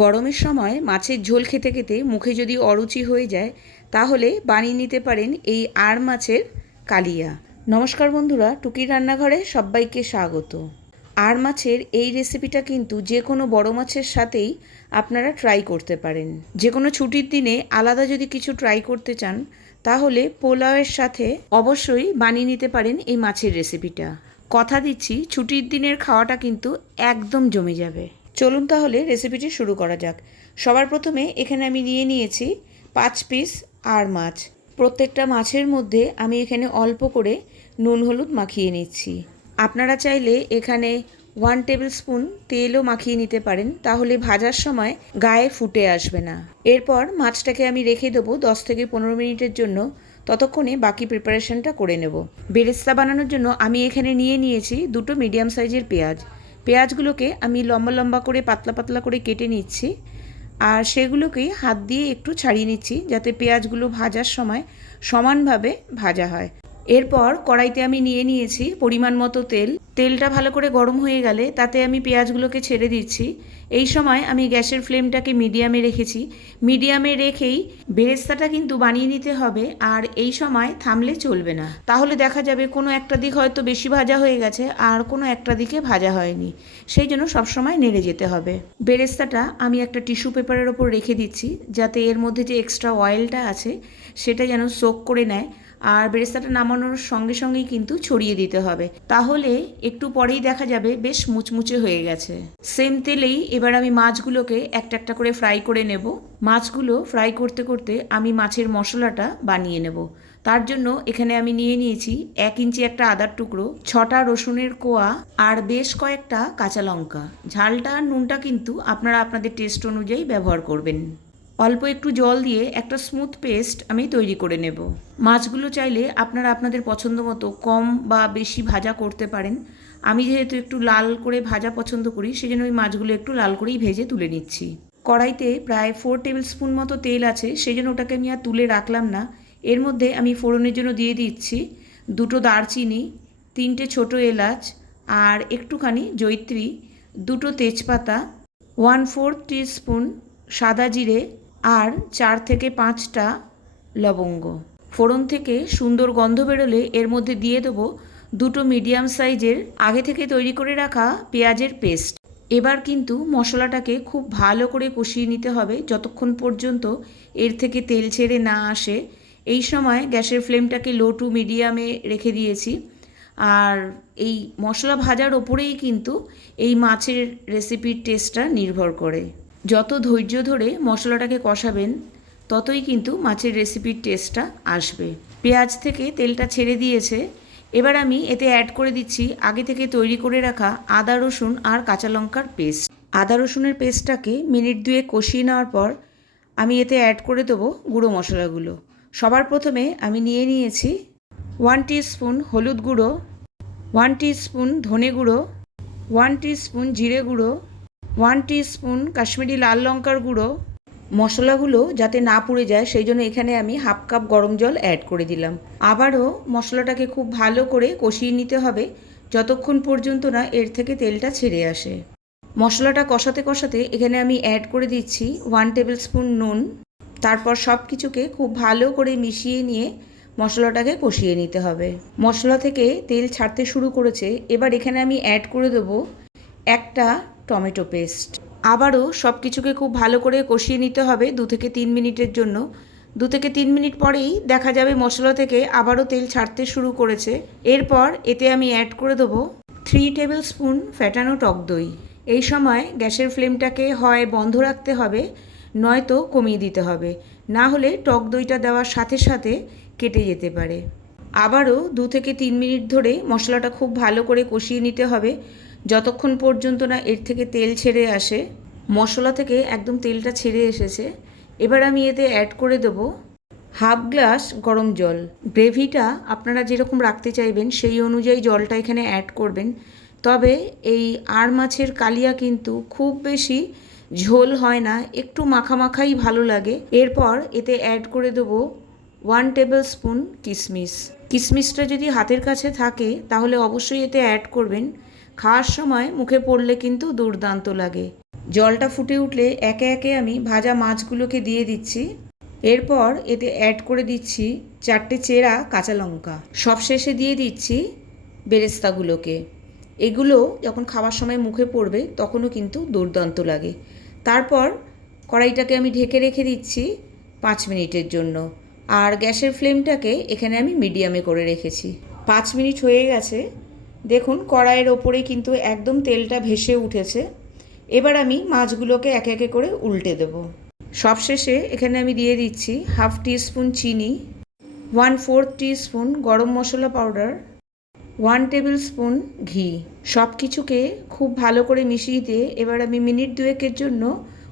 গরমের সময় মাছের ঝোল খেতে খেতে মুখে যদি অরুচি হয়ে যায়, তাহলে বানিয়ে নিতে পারেন এই আর মাছের কালিয়া। নমস্কার বন্ধুরা, টুকির রান্নাঘরে সবাইকে স্বাগত। আর মাছের এই রেসিপিটা কিন্তু যে কোনো বড় মাছের সাথেই আপনারা ট্রাই করতে পারেন। যে কোনো ছুটির দিনে আলাদা যদি কিছু ট্রাই করতে চান, তাহলে পোলাওয়ের সাথে অবশ্যই বানিয়ে নিতে পারেন এই মাছের রেসিপিটা। কথা দিচ্ছি, ছুটির দিনের খাওয়াটা কিন্তু একদম জমে যাবে। চলুন তাহলে রেসিপিটি শুরু করা যাক। সবার প্রথমে এখানে আমি নিয়ে নিয়েছি পাঁচ পিস আর মাছ। প্রত্যেকটা মাছের মধ্যে আমি এখানে অল্প করে নুন হলুদ মাখিয়ে নিচ্ছি। আপনারা চাইলে এখানে ওয়ান টেবিল স্পুন তেলও মাখিয়ে নিতে পারেন, তাহলে ভাজার সময় গায়ে ফুটে আসবে না। এরপর মাছটাকে আমি রেখে দেবো দশ থেকে পনেরো মিনিটের জন্য। ততক্ষণে বাকি প্রিপারেশনটা করে নেব। বেরেস্তা বানানোর জন্য আমি এখানে নিয়ে নিয়েছি দুটো মিডিয়াম সাইজের পেঁয়াজ। পেঁয়াজগুলোকে আমি লম্বা লম্বা করে, পাতলা পাতলা করে কেটে নিচ্ছি। আর সেগুলোকেই হাত দিয়ে একটু ছাড়িয়ে নিচ্ছি যাতে পেঁয়াজগুলো ভাজার সময় সমানভাবে ভাজা হয়। এরপর কড়াইতে আমি নিয়ে নিয়েছি পরিমাণ মতো তেল। তেলটা ভালো করে গরম হয়ে গেলে তাতে আমি পেঁয়াজগুলোকে ছেড়ে দিচ্ছি। এই সময় আমি গ্যাসের ফ্লেমটাকে মিডিয়ামে রেখেছি। মিডিয়ামে রেখেই বেরেস্তাটা কিন্তু বানিয়ে নিতে হবে আর এই সময় থামলে চলবে না। তাহলে দেখা যাবে কোনো একটা দিক হয়তো বেশি ভাজা হয়ে গেছে আর কোনো একটা দিকে ভাজা হয়নি। সেই জন্য সবসময় নেড়ে যেতে হবে। বেরেস্তাটা আমি একটা টিস্যু পেপারের ওপর রেখে দিচ্ছি যাতে এর মধ্যে যে এক্সট্রা অয়েলটা আছে সেটা যেন সোক করে নেয়। আর বেরেস্তাটা নামানোর সঙ্গে সঙ্গেই কিন্তু ছড়িয়ে দিতে হবে। তাহলে একটু পরেই দেখা যাবে বেশ মুচমুচে হয়ে গেছে। সেম তেলেই এবার আমি মাছগুলোকে একটা একটা করে ফ্রাই করে নেব। মাছগুলো ফ্রাই করতে করতে আমি মাছের মশলাটা বানিয়ে নেব। তার জন্য এখানে আমি নিয়ে নিয়েছি এক ইঞ্চি একটা আদার টুকরো, ছটা রসুনের কোয়া আর বেশ কয়েকটা কাঁচা লঙ্কা। ঝালটা আর নুনটা কিন্তু আপনারা আপনাদের টেস্ট অনুযায়ী ব্যবহার করবেন। অল্প একটু জল দিয়ে একটা স্মুথ পেস্ট আমি তৈরি করে নেব। মাছগুলো চাইলে আপনারা আপনাদের পছন্দ মতো কম বা বেশি ভাজা করতে পারেন। আমি যেহেতু একটু লাল করে ভাজা পছন্দ করি, সেজন্য ওই মাছগুলো একটু লাল করেই ভেজে তুলে নিচ্ছি। কড়াইতে প্রায় ফোর টেবিল স্পুন মতো তেল আছে সেই জন্য ওটাকে আমি আর তুলে রাখলাম না। এর মধ্যে আমি ফোড়নের জন্য দিয়ে দিচ্ছি দুটো দারচিনি, তিনটে ছোট এলাচ আর একটুখানি জৈত্রী দুটো তেজপাতা ওয়ান ফোর স্পুন সাদা জিরে আর চার থেকে পাঁচটা লবঙ্গ। ফোড়ন থেকে সুন্দর গন্ধ বেরোলে এর মধ্যে দিয়ে দেবো দুটো মিডিয়াম সাইজের, আগে থেকে তৈরি করে রাখা পেঁয়াজের পেস্ট। এবার কিন্তু মশলাটাকে খুব ভালো করে কষিয়ে নিতে হবে যতক্ষণ পর্যন্ত এর থেকে তেল ছেড়ে না আসে। এই সময় গ্যাসের ফ্লেমটাকে লো টু মিডিয়ামে রেখে দিয়েছি। আর এই মশলা ভাজার ওপরেই কিন্তু এই মাছের রেসিপির টেস্টটা নির্ভর করে। যত ধৈর্য ধরে মশলাটাকে কষাবেন, ততই কিন্তু মাছের রেসিপির টেস্টটা আসবে। পেঁয়াজ থেকে তেলটা ছেড়ে দিয়েছে। এবার আমি এতে অ্যাড করে দিচ্ছি আগে থেকে তৈরি করে রাখা আদা, রসুন আর কাঁচা লঙ্কার পেস্ট আদা, রসুনের পেস্টটাকে মিনিট দুয়ে কষিয়ে নেওয়ার পর আমি এতে অ্যাড করে দেবো গুঁড়ো মশলাগুলো। সবার প্রথমে আমি নিয়ে নিয়েছি ওয়ান স্পুন হলুদ গুঁড়ো ওয়ান স্পুন ধনে গুঁড়ো ওয়ান স্পুন জিরে গুঁড়ো ওয়ান স্পুন কাশ্মীরি লাল লঙ্কার গুঁড়ো। মশলাগুলো যাতে না পুড়ে যায়, সেই জন্য এখানে আমি হাফ কাপ গরম জল অ্যাড করে দিলাম। আবারও মশলাটাকে খুব ভালো করে কষিয়ে নিতে হবে, যতক্ষণ পর্যন্ত না এর থেকে তেলটা ছেড়ে আসে। মশলাটা কষাতে কষাতে এখানে আমি অ্যাড করে দিচ্ছি ওয়ান টেবিল স্পুন নুন। তারপর সব কিছুকে খুব ভালো করে মিশিয়ে নিয়ে মশলাটাকে কষিয়ে নিতে হবে। মশলা থেকে তেল ছাড়তে শুরু করেছে, এবার এখানে আমি অ্যাড করে দেবো একটা টমেটো পেস্ট। আবারও সব কিছুকে খুব ভালো করে কষিয়ে নিতে হবে দু থেকে তিন মিনিটের জন্য। দু থেকে তিন মিনিট পরেই দেখা যাবে মশলা থেকে আবারও তেল ছাড়তে শুরু করেছে। এরপর এতে আমি অ্যাড করে দেবো থ্রি টেবিল স্পুন ফ্যাটানো টক দই। এই সময় গ্যাসের ফ্লেমটাকে হয় বন্ধ রাখতে হবে, নয়তো কমিয়ে দিতে হবে। না হলে টক দইটা দেওয়ার সাথে সাথে কেটে যেতে পারে। আবারও দু থেকে তিন মিনিট ধরে মশলাটা খুব ভালো করে কষিয়ে নিতে হবে। যতক্ষণ পর্যন্ত না এর থেকে তেল ছেড়ে আসে, মশলা থেকে একদম তেলটা ছেড়ে এসেছে, এবার আমি এতে অ্যাড করে দেব হাফ গ্লাস গরম জল। গ্রেভিটা আপনারা যেরকম রাখতে চাইবেন, সেই অনুযায়ী জলটা এখানে অ্যাড করবেন। তবে এই আর মাছের কালিয়া কিন্তু খুব বেশি ঝোল হয় না, একটু মাখা মাখাই ভালো লাগে। এরপর এতে অ্যাড করে দেবো ওয়ান টেবিল স্পুন কিশমিশ কিশমিশটা যদি হাতের কাছে থাকে, তাহলে অবশ্যই এতে অ্যাড করবেন। খাওয়ার সময় মুখে পড়লে কিন্তু দুর্দান্ত লাগে। জলটা ফুটে উঠলে একে একে আমি ভাজা মাছগুলোকে দিয়ে দিচ্ছি। এরপর এতে অ্যাড করে দিচ্ছি চারটে চেরা কাঁচা লঙ্কা। সবশেষে দিয়ে দিচ্ছি বেরেস্তাগুলোকে। এগুলো যখন খাওয়ার সময় মুখে পড়বে তখনও কিন্তু দুর্দান্ত লাগে। তারপর কড়াইটাকে আমি ঢেকে রেখে দিচ্ছি পাঁচ মিনিটের জন্য। আর গ্যাসের ফ্লেমটাকে এখানে আমি মিডিয়ামে করে রেখেছি। পাঁচ মিনিট হয়ে গেছে। দেখুন, কড়াইয়ের ওপরে কিন্তু একদম তেলটা ভেসে উঠেছে। এবার আমি মাছগুলোকে একে একে করে উল্টে দেবো। সবশেষে এখানে আমি দিয়ে দিচ্ছি হাফ টিস্পুন চিনি, one fourth teaspoon garam masala powder, one tablespoon ঘি। সব কিছুকে খুব ভালো করে মিশিয়ে দিয়ে এবার আমি মিনিট দুয়েকের জন্য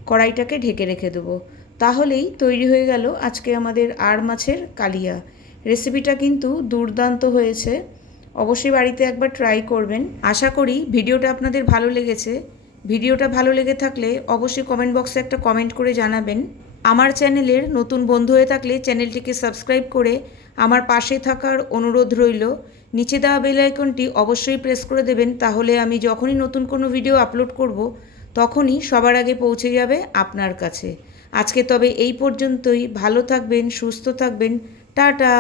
কড়াইটাকে ঢেকে রেখে দেবো। তাহলেই তৈরি হয়ে গেল আজকে আমাদের আর মাছের কালিয়া। রেসিপিটা কিন্তু দুর্দান্ত হয়েছে। অবশ্যই বাড়িতে একবার ট্রাই করবেন। আশা করি ভিডিওটা আপনাদের ভালো লেগেছে। ভিডিওটা ভালো লেগে থাকলে অবশ্যই কমেন্ট বক্সে একটা কমেন্ট করে জানাবেন। আমার চ্যানেলের নতুন বন্ধু হয়ে থাকলে চ্যানেলটিকে সাবস্ক্রাইব করে আমার পাশে থাকার অনুরোধ রইল। নিচে দেওয়া বেল আইকনটি অবশ্যই প্রেস করে দেবেন, তাহলে আমি যখনই নতুন কোনো ভিডিও আপলোড করব, তখনই সবার আগে পৌঁছে যাবে আপনার কাছে। আজকে তবে এই পর্যন্তই। ভালো থাকবেন, সুস্থ থাকবেন। টাটা!